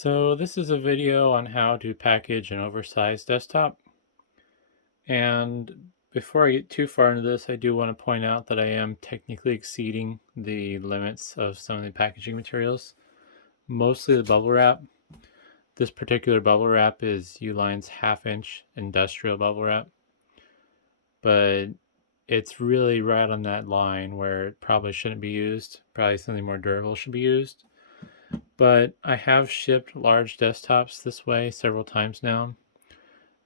So this is a video on how to package an oversized desktop. And before I get too far into this, I do want to point out that I am technically exceeding the limits of some of the packaging materials, mostly the bubble wrap. This particular bubble wrap is Uline's 1/2-inch industrial bubble wrap, but it's really right on that line where it probably shouldn't be used. Probably something more durable should be used. But I have shipped large desktops this way several times now.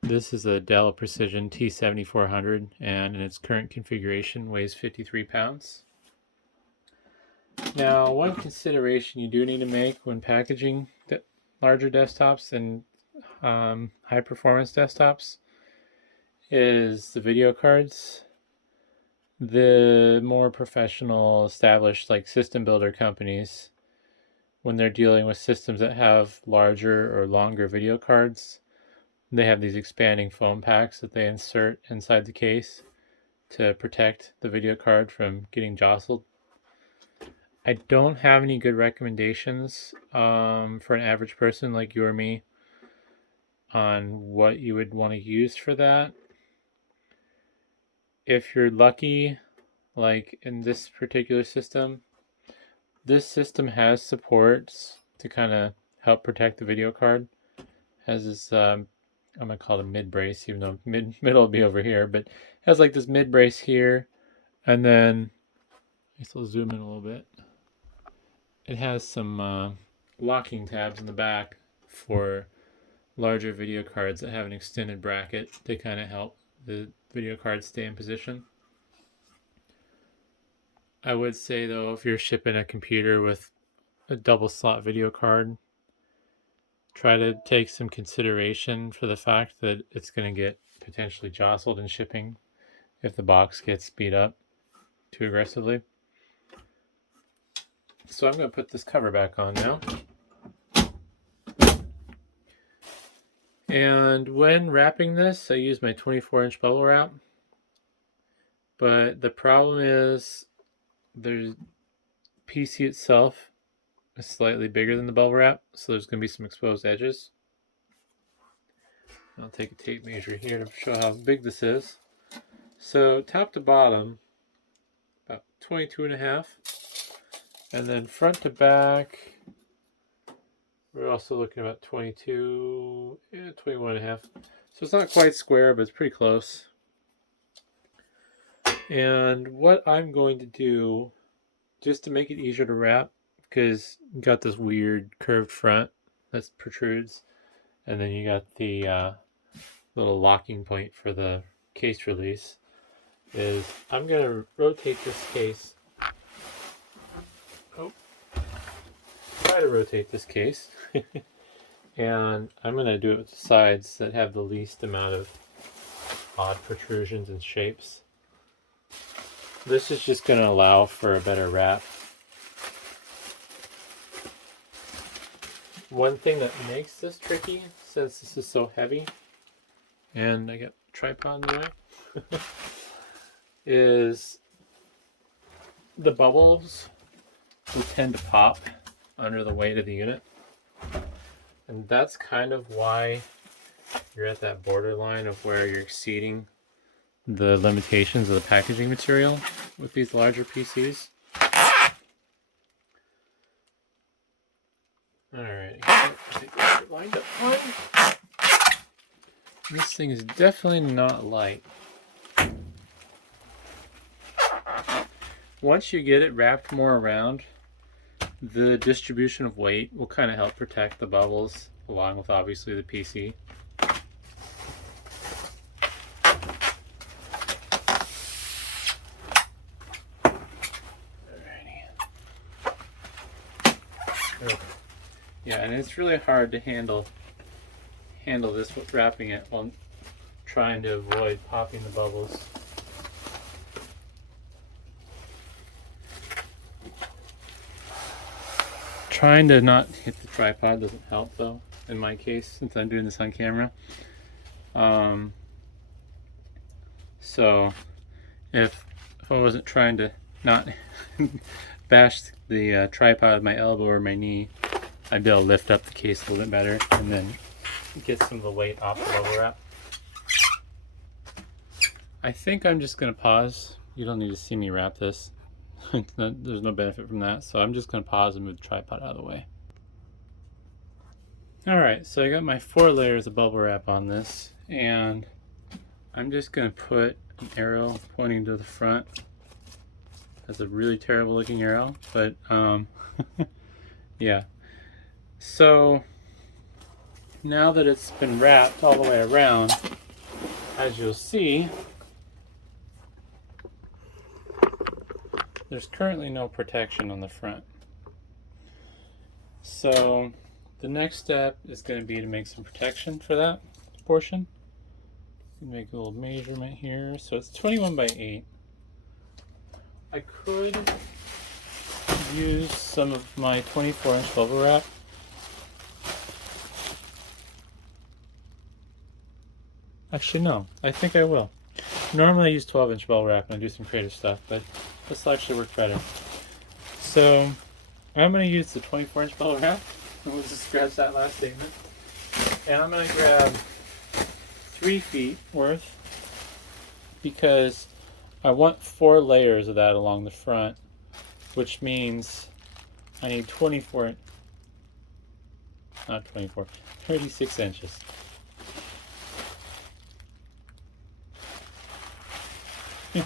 This is a Dell Precision T7400 and in its current configuration weighs 53 pounds. Now, one consideration you do need to make when packaging larger desktops and high performance desktops is the video cards. The more professional, established like system builder companies, when they're dealing with systems that have larger or longer video cards, they have these expanding foam packs that they insert inside the case to protect the video card from getting jostled. I don't have any good recommendations for an average person like you or me on what you would want to use for that. If you're lucky, like in this particular system, this system has supports to kind of help protect the video card. Has this, I'm gonna call it a mid brace, even though middle will be over here, but it has like this mid brace here, and then I guess I'll zoom in a little bit. It has some locking tabs in the back for larger video cards that have an extended bracket to kind of help the video card stay in position. I would say though, if you're shipping a computer with a double slot video card, try to take some consideration for the fact that it's going to get potentially jostled in shipping if the box gets beat up too aggressively. So I'm going to put this cover back on now. And when wrapping this, I use my 24-inch bubble wrap. But the problem is the PC itself is slightly bigger than the bubble wrap, so there's going to be some exposed edges. I'll take a tape measure here to show how big this is. So top to bottom, about 22.5, and then front to back, we're also looking at about 21.5. So it's not quite square, but it's pretty close. And what I'm going to do, just to make it easier to wrap, because you got this weird curved front that protrudes, and then you got the little locking point for the case release, is I'm going to rotate this case. Try to rotate this case. And I'm going to do it with the sides that have the least amount of odd protrusions and shapes. This is just going to allow for a better wrap. One thing that makes this tricky, since this is so heavy, and I got a tripod in the way, is the bubbles will tend to pop under the weight of the unit. And that's kind of why you're at that borderline of where you're exceeding the limitations of the packaging material with these larger PCs. Alright, I think we have it lined up fine. This thing is definitely not light. Once you get it wrapped more around, the distribution of weight will kind of help protect the bubbles, along with obviously the PC. Yeah, and it's really hard to handle this with wrapping it while trying to avoid popping the bubbles. Trying to not hit the tripod doesn't help though, in my case, since I'm doing this on camera. So if I wasn't trying to not bash the tripod with my elbow or my knee, I'd be able to lift up the case a little bit better and then get some of the weight off the bubble wrap. I think I'm just going to pause. You don't need to see me wrap this. There's no benefit from that, so I'm just going to pause and move the tripod out of the way. Alright, so I got my 4 layers of bubble wrap on this, and I'm just going to put an arrow pointing to the front. That's a really terrible looking arrow, but yeah. So now that it's been wrapped all the way around, as you'll see, there's currently no protection on the front. So the next step is going to be to make some protection for that portion. Make a little measurement here. So it's 21 by 8. I could use some of my 24-inch bubble wrap. Actually, no. I think I will. Normally I use 12-inch bubble wrap and I do some creative stuff, but this will actually work better. So I'm going to use the 24-inch bubble wrap. We'll just scratch that last statement. And I'm going to grab 3 feet worth because I want 4 layers of that along the front, which means I need 36 inches.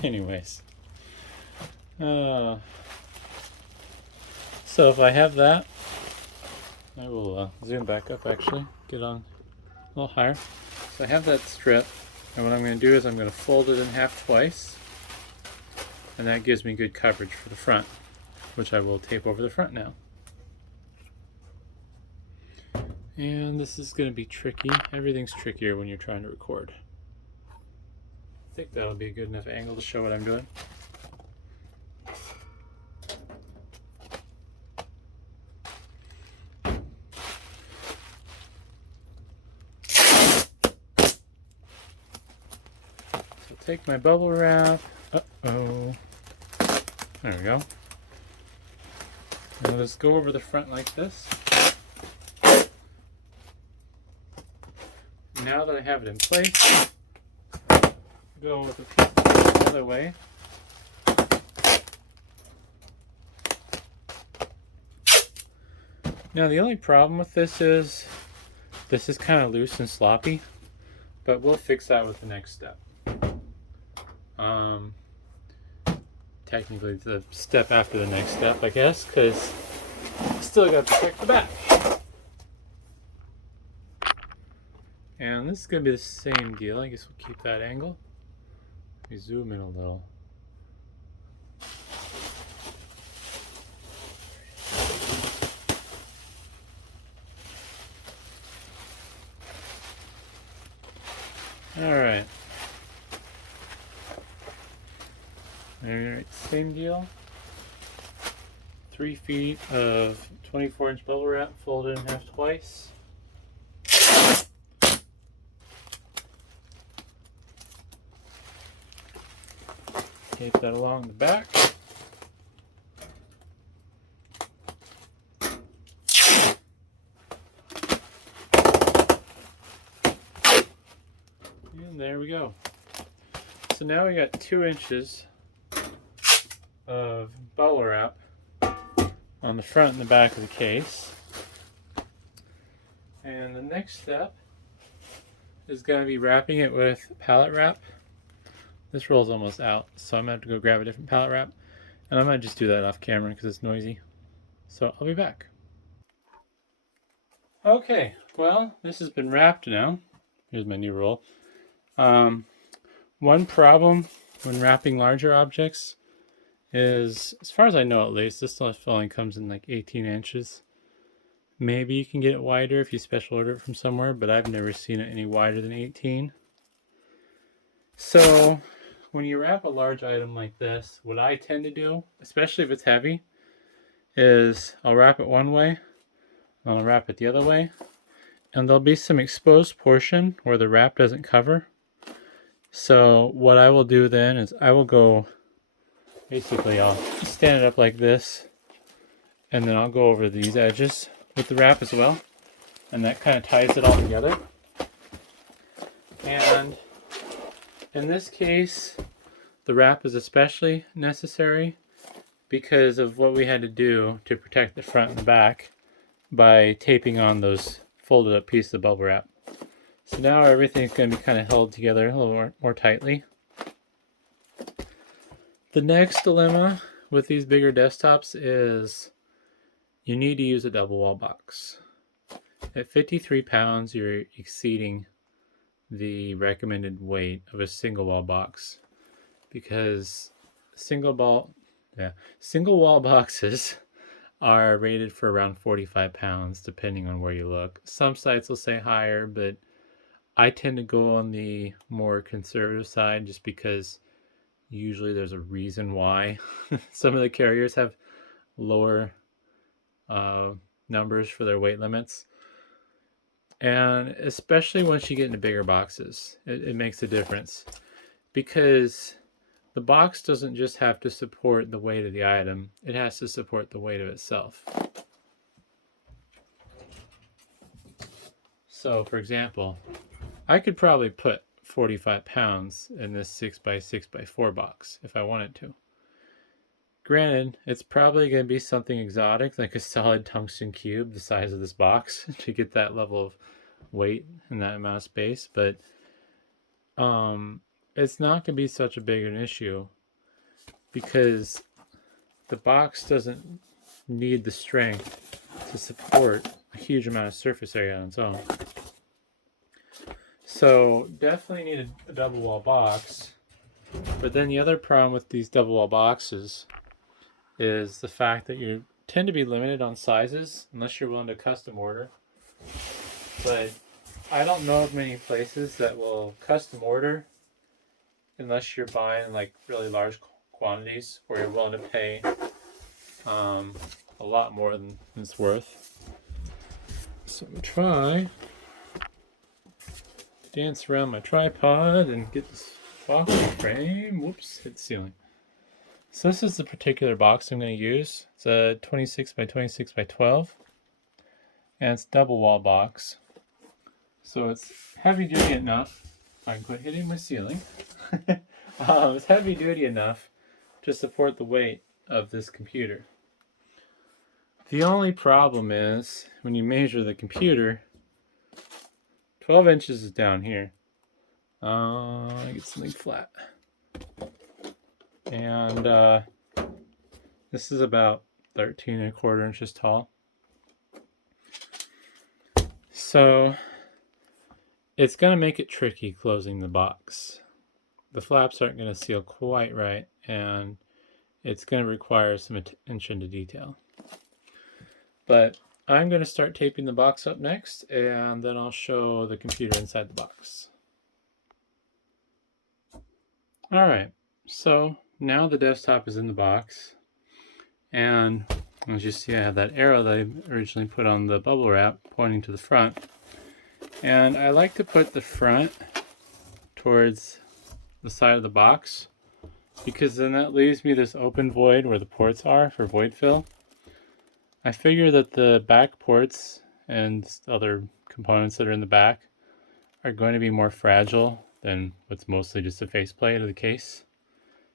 Anyways, so if I have that, I will zoom back up actually, get on a little higher. So I have that strip, and what I'm going to do is I'm going to fold it in half twice, and that gives me good coverage for the front, which I will tape over the front now. And this is going to be tricky. Everything's trickier when you're trying to record. I think that'll be a good enough angle to show what I'm doing. Take my bubble wrap. Uh-oh. There we go. And let's go over the front like this. Now that I have it in place, go with the piece the other way. Now the only problem with this is kind of loose and sloppy, but we'll fix that with the next step. Technically the step after the next step, I guess, because still got to protect the back. And this is going to be the same deal. I guess we'll keep that angle. Let me zoom in a little. Alright. Alright, same deal. 3 feet of 24-inch bubble wrap folded in half twice. Tape that along the back. And there we go. So now we got 2 inches of bubble wrap on the front and the back of the case. And the next step is going to be wrapping it with pallet wrap. This roll's almost out, so I'm going to have to go grab a different pallet wrap. And I might just do that off camera because it's noisy. So I'll be back. Okay, well, this has been wrapped now. Here's my new roll. One problem when wrapping larger objects is, as far as I know at least, this stuff only comes in like 18 inches. Maybe you can get it wider if you special order it from somewhere, but I've never seen it any wider than 18. So when you wrap a large item like this, what I tend to do, especially if it's heavy, is I'll wrap it one way, and I'll wrap it the other way, and there'll be some exposed portion where the wrap doesn't cover. So what I will do then is I will go, basically I'll stand it up like this, and then I'll go over these edges with the wrap as well, and that kind of ties it all together. And in this case, the wrap is especially necessary because of what we had to do to protect the front and the back by taping on those folded up pieces of bubble wrap. So now everything's going to be kind of held together a little more tightly. The next dilemma with these bigger desktops is you need to use a double wall box. At 53 pounds, you're exceeding the recommended weight of a single wall box because single wall boxes are rated for around 45 pounds depending on where you look. Some sites will say higher, but I tend to go on the more conservative side just because usually there's a reason why. Some of the carriers have lower numbers for their weight limits. And especially once you get into bigger boxes, it makes a difference because the box doesn't just have to support the weight of the item, it has to support the weight of itself. So for example, I could probably put 45 pounds in this 6x6x4 box if I wanted to. Granted, it's probably going to be something exotic like a solid tungsten cube the size of this box to get that level of weight and that amount of space, but it's not going to be such a big an issue because the box doesn't need the strength to support a huge amount of surface area on its own. So definitely need a double wall box, but then the other problem with these double wall boxes is the fact that you tend to be limited on sizes unless you're willing to custom order. But I don't know of many places that will custom order unless you're buying like really large quantities where you're willing to pay a lot more than it's worth. So I'm gonna try dance around my tripod and get this box frame. Whoops, hit the ceiling. So this is the particular box I'm going to use. It's a 26x26x12, and it's double wall box. So it's heavy duty enough. I can quit hitting my ceiling. It's heavy duty enough to support the weight of this computer. The only problem is when you measure the computer, 12 inches is down here. I get something flat. And this is about 13¼ inches tall. So it's going to make it tricky closing the box. The flaps aren't going to seal quite right, and it's going to require some attention to detail. But I'm going to start taping the box up next, and then I'll show the computer inside the box. Alright, so now the desktop is in the box, and as you see I have that arrow that I originally put on the bubble wrap pointing to the front, and I like to put the front towards the side of the box because then that leaves me this open void where the ports are for void fill. I figure that the back ports and other components that are in the back are going to be more fragile than what's mostly just a faceplate of the case,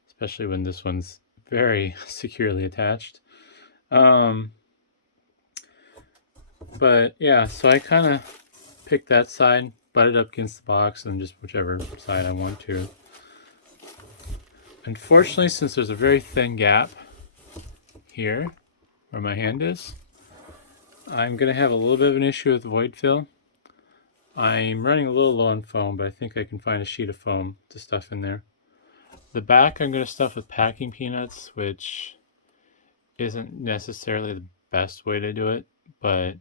especially when this one's very securely attached. But yeah, so I kind of pick that side, butt it up against the box, and just whichever side I want to. Unfortunately, since there's a very thin gap here where my hand is, I'm going to have a little bit of an issue with void fill. I'm running a little low on foam, but I think I can find a sheet of foam to stuff in there. The back I'm going to stuff with packing peanuts, which isn't necessarily the best way to do it, but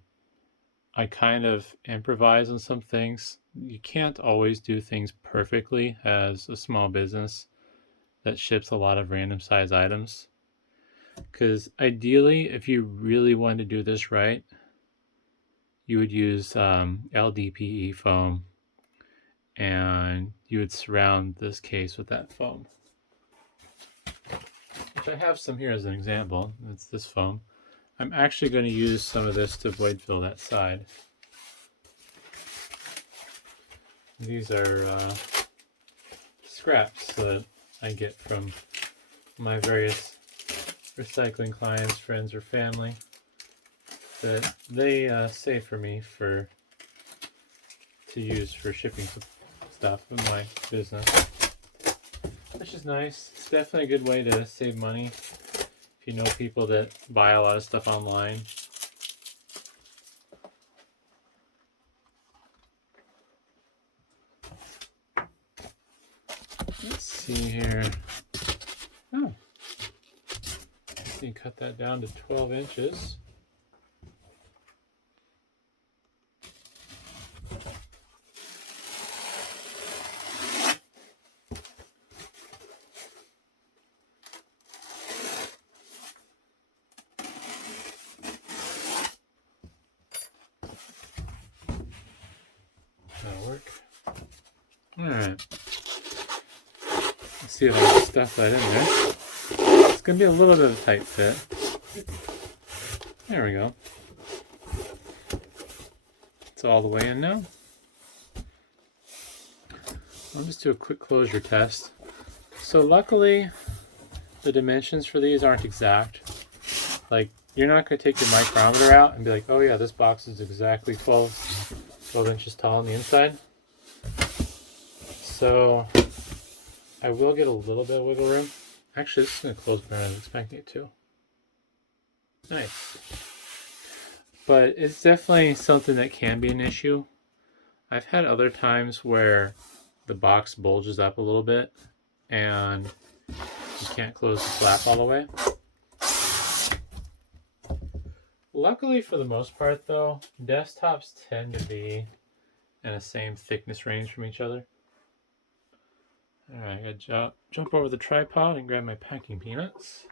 I kind of improvise on some things. You can't always do things perfectly as a small business that ships a lot of random size items. Because ideally, if you really want to do this right, you would use LDPE foam, and you would surround this case with that foam. Which I have some here as an example. It's this foam. I'm actually going to use some of this to void fill that side. These are scraps that I get from my various recycling clients, friends, or family that they save for me to use for shipping stuff in my business, which is nice. It's definitely a good way to save money if you know people that buy a lot of stuff online. Let's see here. Oh, you can cut that down to 12 inches. That'll work. Alright. Let's see if I can stuff that in there. It's going to be a little bit of a tight fit. There we go. It's all the way in now. I'll just do a quick closure test. So luckily, the dimensions for these aren't exact. Like, you're not going to take your micrometer out and be like, oh yeah, this box is exactly 12 inches tall on the inside. So I will get a little bit of wiggle room. Actually, this is going to close better than I was expecting it to. Nice. But it's definitely something that can be an issue. I've had other times where the box bulges up a little bit and you can't close the flap all the way. Luckily, for the most part though, desktops tend to be in the same thickness range from each other. Alright, I gotta jump over the tripod and grab my packing peanuts.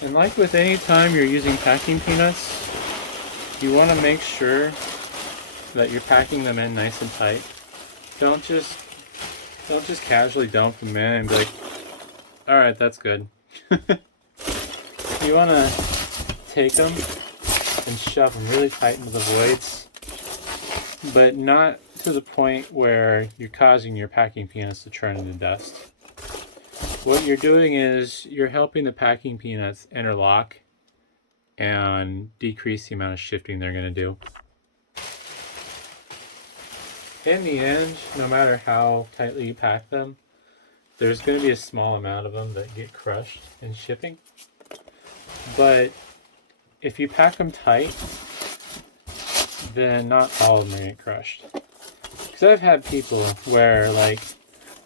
And like with any time you're using packing peanuts, you want to make sure that you're packing them in nice and tight. Don't just casually dump them in and be like, alright, that's good. You want to take them and shove them really tight into the voids, but not to the point where you're causing your packing peanuts to turn into dust. What you're doing is you're helping the packing peanuts interlock and decrease the amount of shifting they're going to do. In the end, no matter how tightly you pack them, there's going to be a small amount of them that get crushed in shipping. But if you pack them tight, then not all of them are going to get crushed. Because I've had people where, like,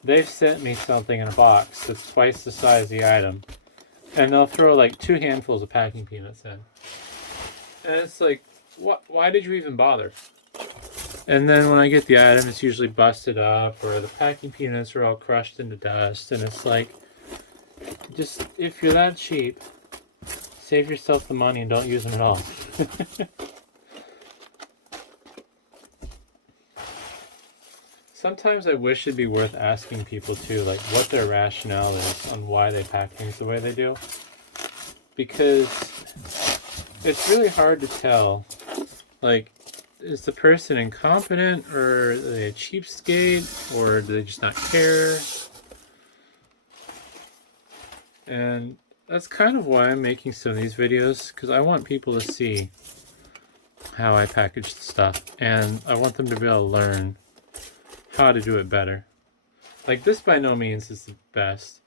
they've sent me something in a box that's twice the size of the item, and they'll throw like 2 handfuls of packing peanuts in. And it's like, why did you even bother? And then when I get the item, it's usually busted up, or the packing peanuts are all crushed into dust, and it's like, just, if you're that cheap, save yourself the money and don't use them at all. Sometimes I wish it'd be worth asking people too, like what their rationale is on why they pack things the way they do. Because it's really hard to tell, like, is the person incompetent, or are they a cheapskate, or do they just not care? And that's kind of why I'm making some of these videos, because I want people to see how I package the stuff, and I want them to be able to learn how to do it better. Like, this by no means is the best.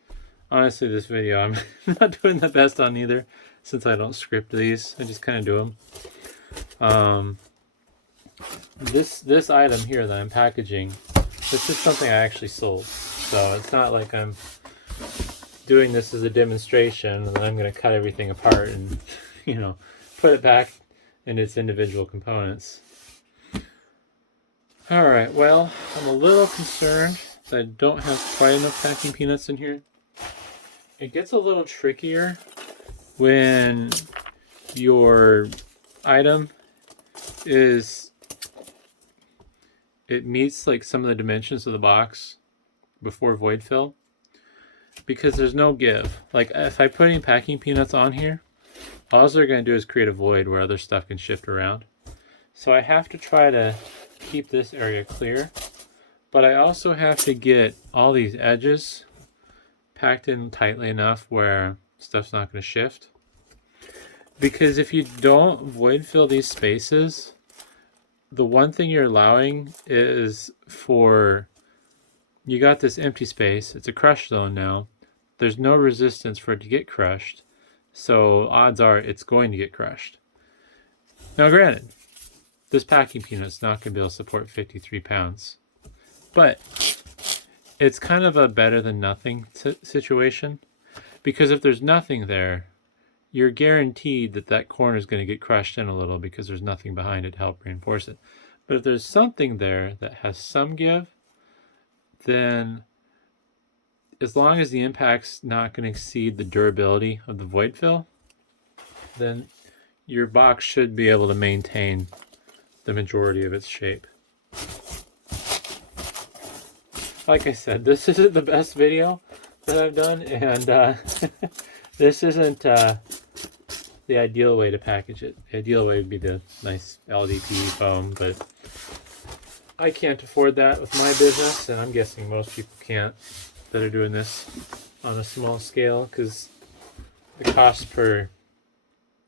Honestly, this video I'm not doing the best on either, since I don't script these. I just kind of do them. This item here that I'm packaging, this is something I actually sold. So it's not like I'm doing this as a demonstration and then I'm going to cut everything apart and, you know, put it back in its individual components. Alright, well, I'm a little concerned that I don't have quite enough packing peanuts in here. It gets a little trickier when your item is it meets like some of the dimensions of the box before void fill, because there's no give. Like if I put any packing peanuts on here, all they're going to do is create a void where other stuff can shift around. So I have to try to keep this area clear, but I also have to get all these edges packed in tightly enough where stuff's not going to shift. Because if you don't void fill these spaces, the one thing you're allowing is for, you got this empty space, it's a crush zone now, there's no resistance for it to get crushed, so odds are it's going to get crushed. Now granted, this packing peanut's not going to be able to support 53 pounds, but it's kind of a better than nothing situation, because if there's nothing there, you're guaranteed that that corner is going to get crushed in a little because there's nothing behind it to help reinforce it. But if there's something there that has some give, then as long as the impact's not going to exceed the durability of the void fill, then your box should be able to maintain the majority of its shape. Like I said, this isn't the best video that I've done, and this isn't the ideal way to package it. The ideal way would be the nice LDPE foam, but I can't afford that with my business, and I'm guessing most people can't that are doing this on a small scale, because the cost per,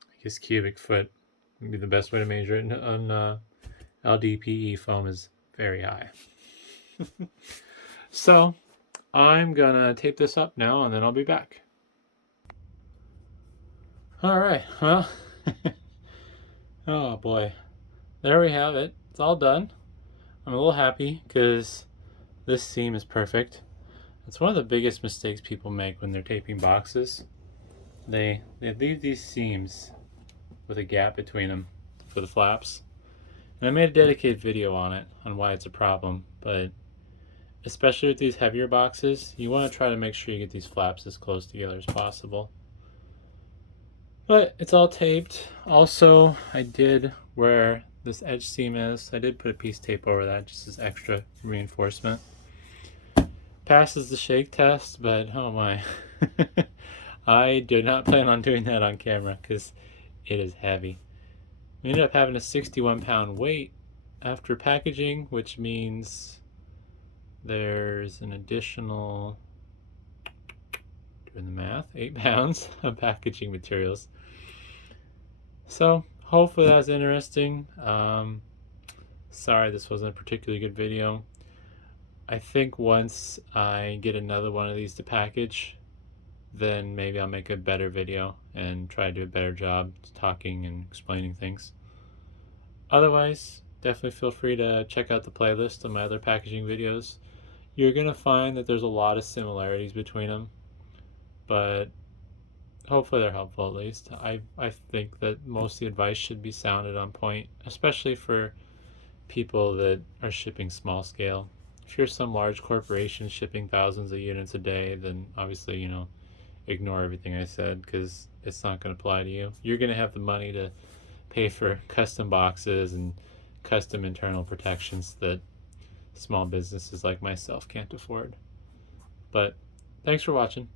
I guess, cubic foot would be the best way to measure it on LDPE foam is very high. So I'm gonna tape this up now and then I'll be back. All right, well, oh boy, there we have it. It's all done. I'm a little happy because this seam is perfect. It's one of the biggest mistakes people make when they're taping boxes. They leave these seams with a gap between them for the flaps. And I made a dedicated video on it, on why it's a problem, but especially with these heavier boxes, you want to try to make sure you get these flaps as close together as possible. But it's all taped. Also, I did where this edge seam is, I did put a piece of tape over that just as extra reinforcement. Passes the shake test, but oh my. I did not plan on doing that on camera because it is heavy. We ended up having a 61-pound weight after packaging, which means there's an additional, doing the math, 8 pounds of packaging materials. So hopefully that's interesting. Sorry this wasn't a particularly good video. I think once I get another one of these to package, then maybe I'll make a better video and try to do a better job talking and explaining things. Otherwise, definitely feel free to check out the playlist of my other packaging videos. You're going to find that there's a lot of similarities between them, but hopefully they're helpful at least. I think that most of the advice should be sounded on point, especially for people that are shipping small scale. If you're some large corporation shipping thousands of units a day, then obviously, you know, ignore everything I said because it's not going to apply to you. You're going to have the money to pay for custom boxes and custom internal protections that small businesses like myself can't afford. But thanks for watching.